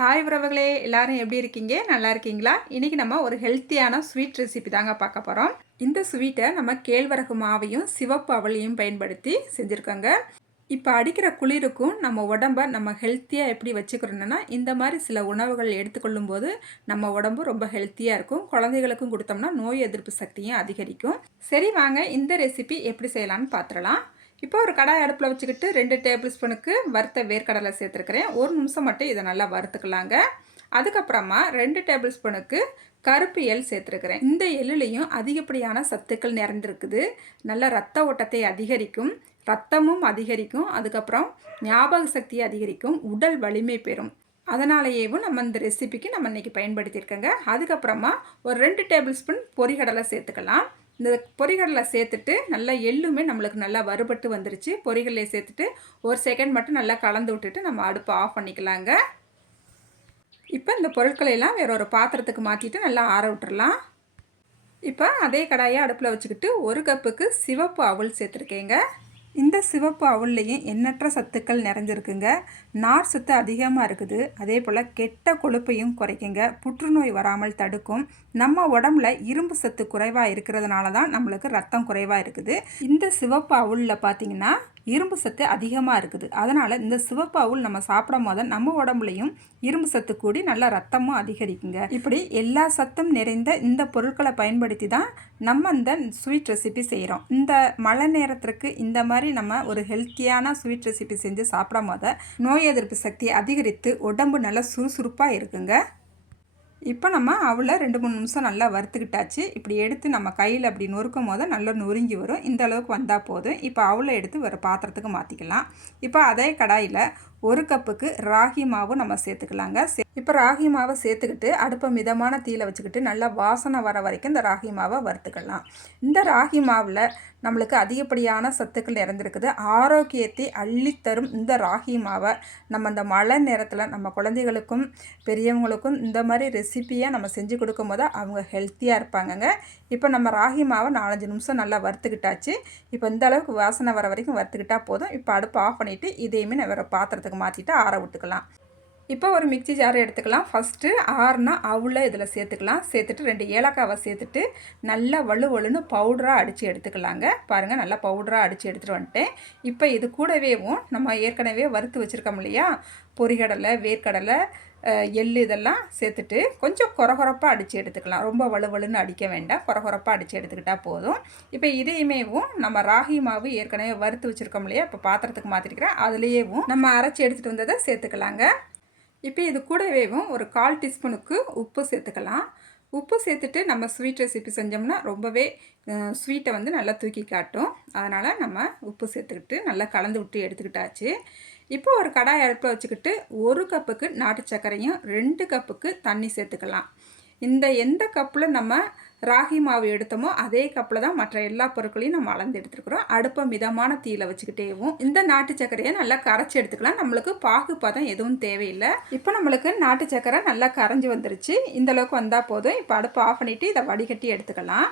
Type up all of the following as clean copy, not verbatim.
Hi உறவுகளே, எல்லாரும் எப்படி இருக்கீங்க? நல்லா இருக்கீங்களா? இன்றைக்கி நம்ம ஒரு ஹெல்த்தியான ஸ்வீட் ரெசிபி தாங்க பார்க்க போகிறோம். இந்த ஸ்வீட்டை நம்ம கேழ்வரகு மாவையும் சிவப்பு அவளையும் பயன்படுத்தி செஞ்சுருக்கோங்க. இப்போ அடிக்கிற குளிருக்கும் நம்ம உடம்ப நம்ம ஹெல்த்தியாக எப்படி வச்சுக்கிறோன்னா, இந்த மாதிரி சில உணவுகள் எடுத்துக்கொள்ளும் போது நம்ம உடம்பு ரொம்ப ஹெல்த்தியாக இருக்கும். குழந்தைகளுக்கும் கொடுத்தோம்னா நோய் எதிர்ப்பு சக்தியும் அதிகரிக்கும். சரி வாங்க, இந்த ரெசிபி எப்படி செய்யலான்னு பார்த்துடலாம். இப்போ ஒரு கடாய் அடுப்பில் வச்சுக்கிட்டு 2 டேபிள் ஸ்பூனுக்கு வறுத்த வேர்க்கடலை சேர்த்துருக்கிறேன். 1 நிமிஷம் மட்டும் இதை நல்லா வறுத்துக்கலாங்க. அதுக்கப்புறமா 2 டேபிள் ஸ்பூனுக்கு கருப்பு எள் சேர்த்துருக்கிறேன். இந்த எள்ளுலையும் அதிகப்படியான சத்துக்கள் நிறைந்திருக்குது. நல்ல ரத்த ஓட்டத்தை அதிகரிக்கும், ரத்தமும் அதிகரிக்கும், அதுக்கப்புறம் ஞாபக சக்தியை அதிகரிக்கும், உடல் வலிமை பெறும். அதனாலேயேவும் நம்ம இந்த ரெசிபிக்கு நம்ம இன்றைக்கி பயன்படுத்தியிருக்கோங்க. அதுக்கப்புறமா ஒரு 2 டேபிள் ஸ்பூன் பொரிகடலை சேர்த்துக்கலாம். இந்த பொரிகடலை சேர்த்துட்டு நல்லா எள்ளுமே நம்மளுக்கு நல்லா வறுபட்டு வந்துருச்சு. பொரிகடலை சேர்த்துட்டு ஒரு செகண்ட் மட்டும் நல்லா கலந்து விட்டுட்டு நம்ம அடுப்பை ஆஃப் பண்ணிக்கலாங்க. இப்போ இந்த பொருட்களையெல்லாம் வேற ஒரு பாத்திரத்துக்கு மாற்றிட்டு நல்லா ஆற விட்டுறலாம். இப்போ அதே கடாயை அடுப்பில் வச்சுக்கிட்டு 1 கப்புக்கு சிவப்பு அவல் சேர்த்துருக்கேங்க. இந்த சிவப்பு அவல்லையும் எண்ணற்ற சத்துக்கள் நிறைஞ்சிருக்குங்க. நார் சத்து அதிகமாக இருக்குது. அதே போல் கெட்ட கொழுப்பையும் குறைக்குங்க, புற்றுநோய் வராமல் தடுக்கும். நம்ம உடம்புல இரும்பு சத்து குறைவாக இருக்கிறதுனால தான் நம்மளுக்கு ரத்தம் குறைவாக இருக்குது. இந்த சிவப்பு அவுளில் பார்த்திங்கன்னா இரும்பு சத்து அதிகமாக இருக்குது. அதனால் இந்த சிவப்பு அவுள் நம்ம சாப்பிடும் போது நம்ம உடம்புலையும் இரும்பு சத்து கூடி நல்லா ரத்தமும் அதிகரிக்குங்க. இப்படி எல்லா சத்தும் நிறைந்த இந்த பொருட்களை பயன்படுத்தி தான் நம்ம இந்த ஸ்வீட் ரெசிபி செய்கிறோம். இந்த மழை நேரத்திற்கு இந்த மாதிரி நம்ம ஒரு ஹெல்த்தியான ஸ்வீட் ரெசிபி செஞ்சு சாப்பிடும் போது நோய் எதிர்ப்பு சக்தி அதிகரித்து உடம்பு நல்லா சுறுசுறுப்பாக இருக்குங்க. இப்போ நம்ம அவளை 2-3 நிமிஷம் நல்லா வறுத்துக்கிட்டாச்சு. இப்படி எடுத்து நம்ம கையில் அப்படி நொறுக்கும் போது நல்லா நொறுங்கி வரும். இந்த அளவுக்கு வந்தால் போதும். இப்போ அவளை எடுத்து ஒரு பாத்திரத்துக்கு மாற்றிக்கலாம். இப்போ அதே கடாயில் 1 கப்புக்கு ராகி மாவு நம்ம சேர்த்துக்கலாங்க. இப்போ ராகி மாவை சேர்த்துக்கிட்டு அடுப்பை மிதமான தீயில வச்சுக்கிட்டு நல்லா வாசனை வர வரைக்கும் இந்த ராகி மாவை வறுத்துக்கலாம். இந்த ராகி மாவில் நம்மளுக்கு அதிகப்படியான சத்துக்கள் நிறைந்திருக்குது. ஆரோக்கியத்தை அள்ளித்தரும் இந்த ராகி மாவை நம்ம இந்த மழை நேரத்தில் நம்ம குழந்தைகளுக்கும் பெரியவங்களுக்கும் இந்த மாதிரி ரெசிப்பியாக நம்ம செஞ்சு கொடுக்கும் போது அவங்க ஹெல்த்தியாக இருப்பாங்கங்க. இப்போ நம்ம ராகி மாவை 4-5 நிமிஷம் நல்லா வறுத்துக்கிட்டாச்சு. இப்போ இந்த அளவுக்கு வாசனை வர வரைக்கும் வறுத்துக்கிட்டால் போதும். இப்போ அடுப்பு ஆஃப் பண்ணிவிட்டு இதையுமே நான் வேறு பாத்திரத்துக்கு மாற்றிட்டு ஆற விட்டுக்கலாம். இப்போ ஒரு மிக்சி ஜார் எடுத்துக்கலாம். ஃபஸ்ட்டு ஆறுனா அவளை இதில் சேர்த்துக்கலாம். சேர்த்துட்டு 2 ஏலக்காவை சேர்த்துட்டு நல்லா வலுவலுன்னு பவுடராக அடித்து எடுத்துக்கலாங்க. பாருங்கள், நல்லா பவுடராக அடித்து எடுத்துகிட்டு வந்துட்டேன். இப்போ இது கூடவேவும் நம்ம ஏற்கனவே வறுத்து வச்சுருக்கோம் இல்லையா, பொரிகடலை, வேர்க்கடலை, எள் இதெல்லாம் சேர்த்துட்டு கொஞ்சம் கொரகொரப்பாக அடித்து எடுத்துக்கலாம். ரொம்ப வலுவலுன்னு அடிக்க வேண்டாம், கொரகொரப்பாக அடித்து எடுத்துக்கிட்டால் போதும். இப்போ இதையுமேவும் நம்ம ராகி மாவு ஏற்கனவே வறுத்து வச்சுருக்கோம் இல்லையா, இப்போ பாத்திரத்துக்கு மாற்றிருக்கிறேன், அதுலேயேவும் நம்ம அரைச்சி எடுத்துகிட்டு வந்ததை சேர்த்துக்கலாங்க. இப்போ இது கூடவேவும் ஒரு 1/4 டீஸ்பூனுக்கு உப்பு சேர்த்துக்கலாம். உப்பு சேர்த்துட்டு நம்ம ஸ்வீட் ரெசிபி செஞ்சோம்னா ரொம்பவே ஸ்வீட்டை வந்து நல்லா தூக்கி காட்டும். அதனால் நம்ம உப்பு சேர்த்துக்கிட்டு நல்லா கலந்து விட்டு எடுத்துக்கிட்டாச்சு. இப்போ ஒரு கடாய் அடுப்பில் வச்சுக்கிட்டு 1 கப்புக்கு நாட்டு சர்க்கரையும் 2 கப்புக்கு தண்ணி சேர்த்துக்கலாம். இந்த எந்த கப்பில் நம்ம ராகி மாவு எடுத்தோமோ அதே கப்பில் தான் மற்ற எல்லா பொருட்களையும் நம்ம அளந்து எடுத்துருக்குறோம். அடுப்பை மிதமான தீயில வச்சுக்கிட்டேவும் இந்த நாட்டு சர்க்கரையை நல்லா கரைச்சி எடுத்துக்கலாம். நம்மளுக்கு பாகு பதம் எதுவும் தேவையில்லை. இப்போ நம்மளுக்கு நாட்டு சர்க்கரை நல்லா கரைஞ்சி வந்துருச்சு. இந்த அளவுக்கு வந்தால் போதும். இப்போ அடுப்பை ஆஃப் பண்ணிவிட்டு இதை வடிகட்டி எடுத்துக்கலாம்.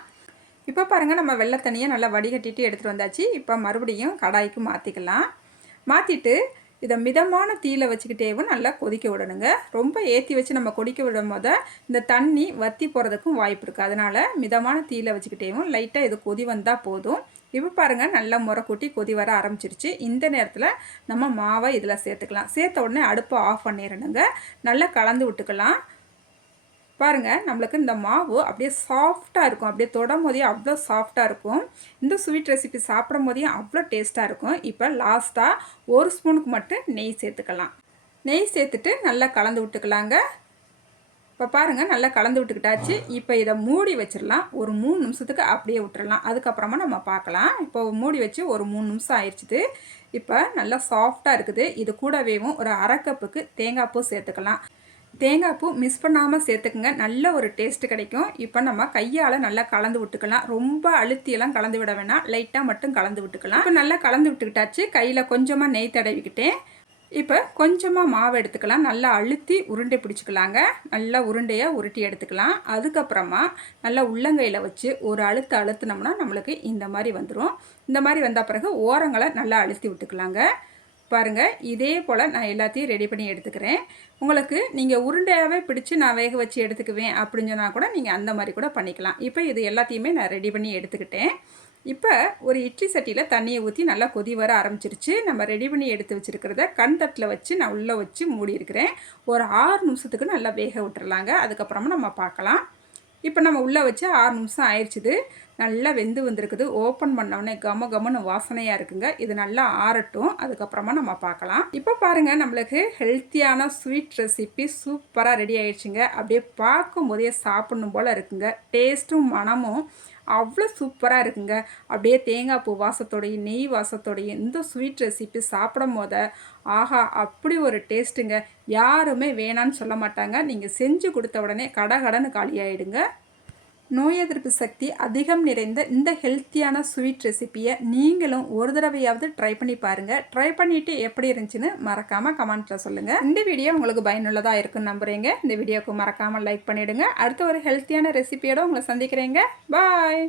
இப்போ பாருங்கள், நம்ம வெள்ளை தண்ணியை நல்லா வடிகட்டிட்டு எடுத்துகிட்டு வந்தாச்சு. இப்போ மறுபடியும் கடாய்க்கு மாற்றிக்கலாம். மாற்றிட்டு இதை மிதமான தீயில வச்சுக்கிட்டேவும் நல்லா கொதிக்க விடணுங்க. ரொம்ப ஏற்றி வச்சு நம்ம கொதிக்க விடும் போது இந்த தண்ணி வற்றி போகிறதுக்கும் வாய்ப்பு இருக்குது. அதனால் மிதமான தீயில வச்சுக்கிட்டேவும் லைட்டாக இது கொதி வந்தால் போதும். இப்போ பாருங்கள், நல்லா முறை கூட்டி கொதி வர ஆரம்பிச்சிருச்சு. இந்த நேரத்தில் நம்ம மாவை இதில் சேர்த்துக்கலாம். சேர்த்த உடனே அடுப்பை ஆஃப் பண்ணிடணுங்க. நல்லா கலந்து விட்டுக்கலாம். பாருங்கள், நம்மளுக்கு இந்த மாவு அப்படியே சாஃப்டாக இருக்கும். அப்படியே தொடும் போதே அவ்வளோ சாஃப்டாக இருக்கும். இந்த ஸ்வீட் ரெசிபி சாப்பிடும் போதே அவ்வளோ டேஸ்ட்டாக இருக்கும். இப்போ லாஸ்ட்டாக 1 ஸ்பூனுக்கு மட்டும் நெய் சேர்த்துக்கலாம். நெய் சேர்த்துட்டு நல்லா கலந்து விட்டுக்கலாங்க. இப்போ பாருங்கள், நல்லா கலந்து விட்டுக்கிட்டாச்சு. இப்போ இதை மூடி வச்சிடலாம். ஒரு 3 நிமிஷத்துக்கு அப்படியே விட்டுறலாம். அதுக்கப்புறமா நம்ம பார்க்கலாம். இப்போ மூடி வச்சு ஒரு 3 நிமிஷம் ஆயிடுச்சுது. இப்போ நல்லா சாஃப்டாக இருக்குது. இது கூடவேவும் ஒரு 1/2 கப்புக்கு தேங்காய் பூ சேர்த்துக்கலாம். தேங்காய் பூ மிஸ் பண்ணாமல் சேர்த்துக்குங்க, நல்ல ஒரு டேஸ்ட்டு கிடைக்கும். இப்போ நம்ம கையால் நல்லா கலந்து விட்டுக்கலாம். ரொம்ப அழுத்தியெல்லாம் கலந்து விட வேணாம், லைட்டாக மட்டும் கலந்து விட்டுக்கலாம். இப்போ நல்லா கலந்து விட்டுக்கிட்டாச்சு. கையில் கொஞ்சமாக நெய் தடவிக்கிட்டேன். இப்போ கொஞ்சமாக மாவு எடுத்துக்கலாம். நல்லா அழுத்தி உருண்டை பிடிச்சிக்கலாங்க. நல்லா உருண்டையாக உருட்டி எடுத்துக்கலாம். அதுக்கப்புறமா நல்லா உள்ளங்கையில் வச்சு ஒரு அழுத்தினோம்னா நம்மளுக்கு இந்த மாதிரி வந்துடும். இந்த மாதிரி வந்த பிறகு ஓரங்களை நல்லா அழுத்தி விட்டுக்கலாங்க. பாருங்கள், இதே போல் நான் எல்லாத்தையும் ரெடி பண்ணி எடுத்துக்கிறேன். உங்களுக்கு நீங்கள் உருண்டையாகவே பிடிச்சி நான் வேக வச்சு எடுத்துக்குவேன் அப்படின்னு சொன்னால் கூட நீங்கள் அந்த மாதிரி கூட பண்ணிக்கலாம். இப்போ இது எல்லாத்தையுமே நான் ரெடி பண்ணி எடுத்துக்கிட்டேன். இப்போ ஒரு இட்லி சட்டியில் தண்ணியை ஊற்றி நல்லா கொதி வர ஆரம்பிச்சிருச்சு. நம்ம ரெடி பண்ணி எடுத்து வச்சுருக்கிறத கண் தட்டில் வச்சு நான் உள்ளே வச்சு மூடி இருக்கிறேன். ஒரு 6 நிமிஷத்துக்கு நல்லா வேக விட்டுறலாங்க. அதுக்கப்புறமா நம்ம பார்க்கலாம். இப்போ நம்ம உள்ளே வச்சு 6 நிமிஷம் ஆயிடுச்சுது. நல்லா வெந்து வந்திருக்குது. ஓப்பன் பண்ணோடனே கம கமன்னு வாசனையாக இருக்குங்க. இது நல்லா ஆறட்டும். அதுக்கப்புறமா நம்ம பார்க்கலாம். இப்போ பாருங்கள், நம்மளுக்கு ஹெல்த்தியான ஸ்வீட் ரெசிபி சூப்பராக ரெடி ஆயிடுச்சுங்க. அப்படியே பார்க்கும்போதே சாப்பிட்ணும் போல் இருக்குங்க. டேஸ்ட்டும் மனமும் அவ்வளோ சூப்பராக இருக்குங்க. அப்படியே தேங்காய் பூ வாசத்தோடையும் நெய் வாசத்தோடையும் இந்த ஸ்வீட் ரெசிபி சாப்பிடும் போது ஆஹா அப்படி ஒரு டேஸ்ட்டுங்க. யாருமே வேணான்னு சொல்ல மாட்டாங்க. நீங்கள் செஞ்சு கொடுத்த உடனே கடகடன்னு காலியாகிடுங்க. நோய் எதிர்ப்பு சக்தி அதிகம் நிறைந்த இந்த ஹெல்த்தியான ஸ்வீட் ரெசிப்பியை நீங்களும் ஒரு தடவையாவது ட்ரை பண்ணி பாருங்கள். ட்ரை பண்ணிவிட்டு எப்படி இருந்துச்சுன்னு மறக்காமல் கமெண்ட்டில் சொல்லுங்கள். இந்த வீடியோ உங்களுக்கு பயனுள்ளதாக இருக்குன்னு நம்புகிறேங்க. இந்த வீடியோவுக்கு மறக்காமல் லைக் பண்ணிவிடுங்க. அடுத்த ஒரு ஹெல்த்தியான ரெசிபியோடு உங்களை சந்திக்கிறேங்க. பாய்.